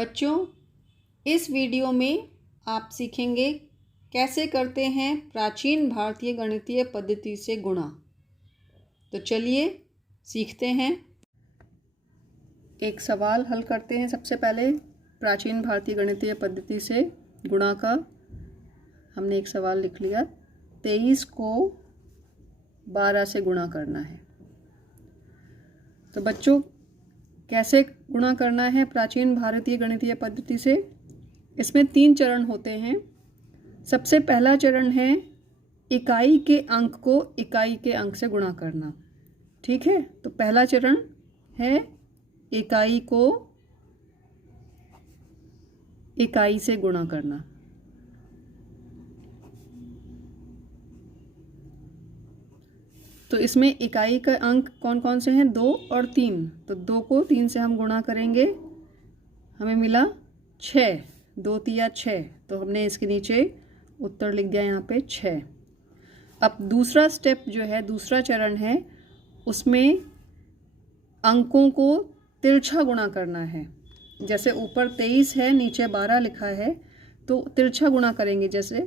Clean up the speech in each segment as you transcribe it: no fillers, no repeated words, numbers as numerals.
बच्चों, इस वीडियो में आप सीखेंगे कैसे करते हैं प्राचीन भारतीय गणितीय पद्धति से गुणा। तो चलिए सीखते हैं। एक सवाल हल करते हैं। सबसे पहले प्राचीन भारतीय गणितीय पद्धति से गुणा का हमने एक सवाल लिख लिया। 23 को 12 से गुणा करना है। तो बच्चों, कैसे गुणा करना है प्राचीन भारतीय गणितीय पद्धति से? इसमें 3 चरण होते हैं। सबसे पहला चरण है इकाई के अंक को इकाई के अंक से गुणा करना। ठीक है, तो पहला चरण है इकाई को इकाई से गुणा करना। तो इसमें इकाई का अंक कौन कौन से हैं? 2 और 3। तो 2 को 3 से हम गुणा करेंगे, हमें मिला 6। 2 तिया 6। तो हमने इसके नीचे उत्तर लिख दिया यहाँ पे 6। अब दूसरा स्टेप जो है, दूसरा चरण है, उसमें अंकों को तिरछा गुणा करना है। जैसे ऊपर 23 है, नीचे 12 लिखा है, तो तिरछा गुणा करेंगे। जैसे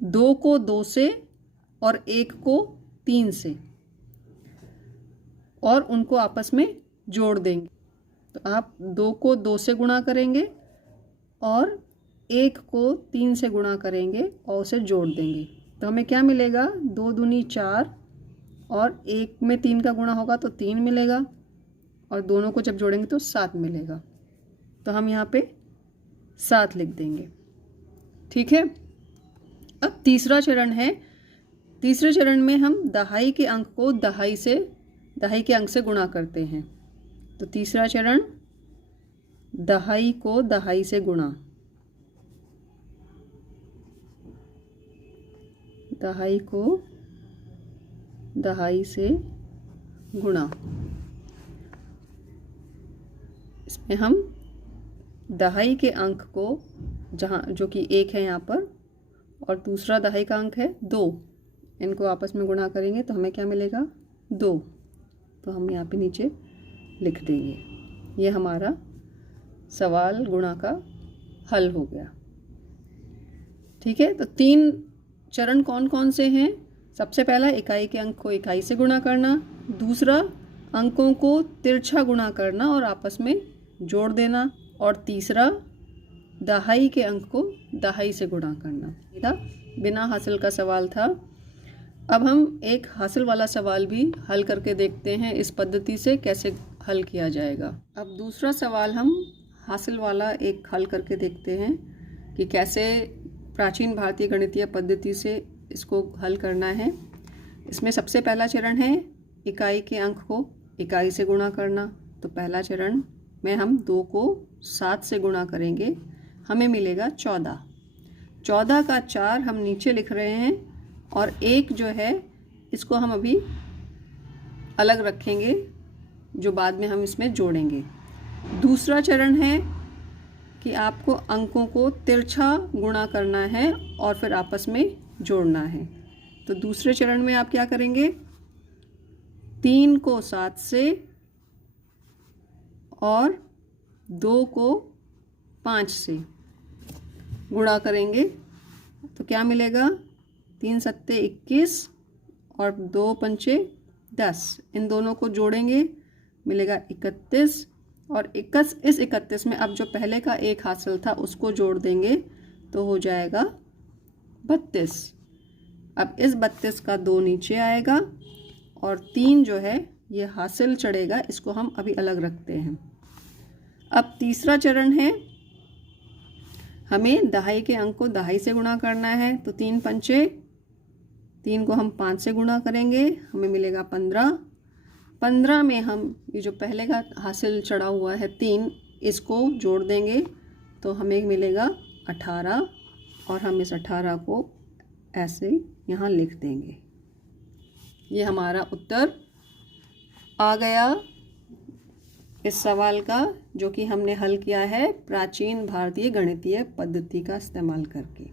2 को 2 से और 1 को 3 से, और उनको आपस में जोड़ देंगे। तो आप 2 को 2 से गुणा करेंगे और 1 को 3 से गुणा करेंगे और उसे जोड़ देंगे। तो हमें क्या मिलेगा? 2 दूनी 4 और 1 में 3 का गुणा होगा तो 3 मिलेगा, और दोनों को जब जोड़ेंगे तो 7 मिलेगा। तो हम यहाँ पे 7 लिख देंगे। ठीक है। अब तीसरा चरण है। तीसरे चरण में हम दहाई के अंक को दहाई के अंक से गुणा करते हैं। तो तीसरा चरण दहाई को दहाई से गुणा। दहाई को दहाई से गुणा। इसमें हम दहाई के अंक को, जो कि 1 है यहाँ पर, और दूसरा दहाई का अंक है 2, इनको आपस में गुणा करेंगे तो हमें क्या मिलेगा? 2। तो हम यहाँ पे नीचे लिख देंगे। ये हमारा सवाल गुणा का हल हो गया। ठीक है। तो 3 चरण कौन कौन से हैं? सबसे पहला इकाई के अंक को इकाई से गुणा करना, दूसरा अंकों को तिरछा गुणा करना और आपस में जोड़ देना, और तीसरा दहाई के अंक को दहाई से गुणा करना। ये बिना हासिल का सवाल था। अब हम एक हासिल वाला सवाल भी हल करके देखते हैं, इस पद्धति से कैसे हल किया जाएगा। अब दूसरा सवाल हम हासिल वाला एक हल करके देखते हैं कि कैसे प्राचीन भारतीय गणितीय पद्धति से इसको हल करना है। इसमें सबसे पहला चरण है इकाई के अंक को इकाई से गुणा करना। तो पहला चरण में हम 2 को 7 से गुणा करेंगे, हमें मिलेगा 14। 14 का 4 हम नीचे लिख रहे हैं, और 1 जो है इसको हम अभी अलग रखेंगे, जो बाद में हम इसमें जोड़ेंगे। दूसरा चरण है कि आपको अंकों को तिरछा गुणा करना है और फिर आपस में जोड़ना है। तो दूसरे चरण में आप क्या करेंगे? 3 को 7 से और 2 को 5 से गुणा करेंगे। तो क्या मिलेगा? 3 सत्ते 21 और 2 पंचे 10। इन दोनों को जोड़ेंगे, मिलेगा 31, और इस 31 में अब जो पहले का 1 हासिल था उसको जोड़ देंगे तो हो जाएगा 32। अब इस 32 का 2 नीचे आएगा, और 3 जो है ये हासिल चढ़ेगा, इसको हम अभी अलग रखते हैं। अब तीसरा चरण है, हमें दहाई के अंक को दहाई से गुणा करना है। तो 3 पंचे, 3 को हम 5 से गुणा करेंगे, हमें मिलेगा 15। 15 में हम ये जो पहले का हासिल चढ़ा हुआ है 3, इसको जोड़ देंगे तो हमें मिलेगा 18, और हम इस 18 को ऐसे यहाँ लिख देंगे। ये हमारा उत्तर आ गया इस सवाल का, जो कि हमने हल किया है प्राचीन भारतीय गणितीय पद्धति का इस्तेमाल करके।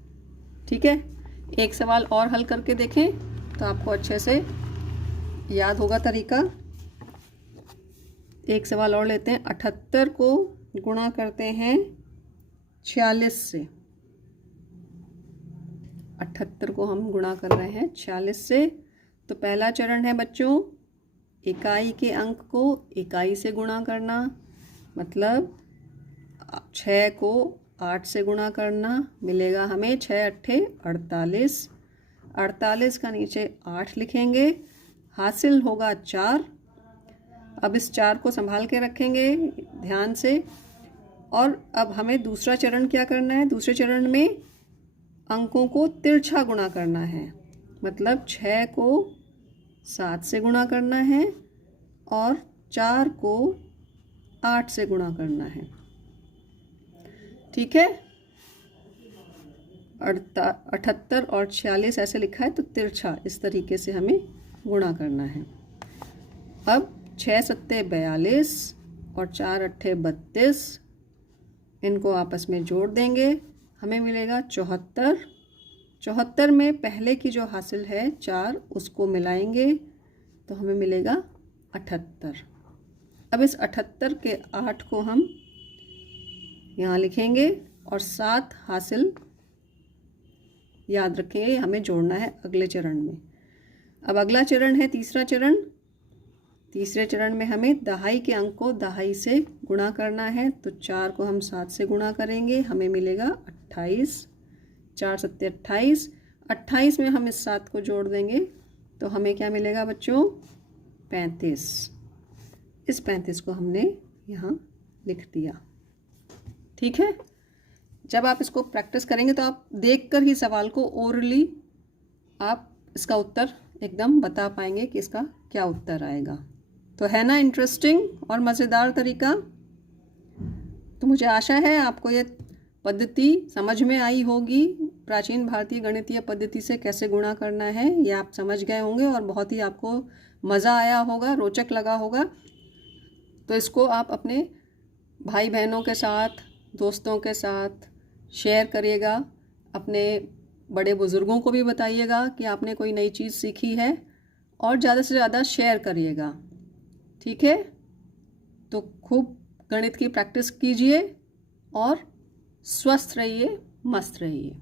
ठीक है। एक सवाल और हल करके देखें तो आपको अच्छे से याद होगा तरीका। एक सवाल और लेते हैं। 78 को गुणा करते हैं 46 से। 78 को हम गुणा कर रहे हैं 46 से। तो पहला चरण है बच्चों, इकाई के अंक को इकाई से गुणा करना, मतलब 6 को 8 से गुणा करना, मिलेगा हमें 6 अट्ठे 48। 48 का नीचे 8 लिखेंगे, हासिल होगा 4। अब इस 4 को संभाल के रखेंगे ध्यान से। और अब हमें दूसरा चरण क्या करना है? दूसरे चरण में अंकों को तिरछा गुणा करना है, मतलब 6 को 7 से गुणा करना है और 4 को 8 से गुणा करना है। ठीक है, 78 और 46 ऐसे लिखा है, तो तिरछा इस तरीके से हमें गुणा करना है। अब 6 सत्ते 42 और 4 अट्ठे 32, इनको आपस में जोड़ देंगे, हमें मिलेगा 74। 74 में पहले की जो हासिल है 4, उसको मिलाएंगे तो हमें मिलेगा 78। अब इस 78 के 8 को हम यहाँ लिखेंगे और 7 हासिल याद रखेंगे, हमें जोड़ना है अगले चरण में। अब अगला चरण है तीसरा चरण। तीसरे चरण में हमें दहाई के अंक को दहाई से गुणा करना है, तो 4 को हम 7 से गुणा करेंगे, हमें मिलेगा 28। 4 सत्ते 28। 28 में हम इस 7 को जोड़ देंगे तो हमें क्या मिलेगा बच्चों? 35। इस 35 को हमने यहाँ लिख दिया। ठीक है, जब आप इसको प्रैक्टिस करेंगे तो आप देखकर ही सवाल को ओरली आप इसका उत्तर एकदम बता पाएंगे कि इसका क्या उत्तर आएगा। तो है ना इंटरेस्टिंग और मज़ेदार तरीका? तो मुझे आशा है आपको ये पद्धति समझ में आई होगी। प्राचीन भारतीय गणितीय पद्धति से कैसे गुणा करना है ये आप समझ गए होंगे और बहुत ही आपको मज़ा आया होगा, रोचक लगा होगा। तो इसको आप अपने भाई बहनों के साथ, दोस्तों के साथ शेयर करिएगा। अपने बड़े बुज़ुर्गों को भी बताइएगा कि आपने कोई नई चीज़ सीखी है और ज़्यादा से ज़्यादा शेयर करिएगा। ठीक है, तो खूब गणित की प्रैक्टिस कीजिए और स्वस्थ रहिए, मस्त रहिए।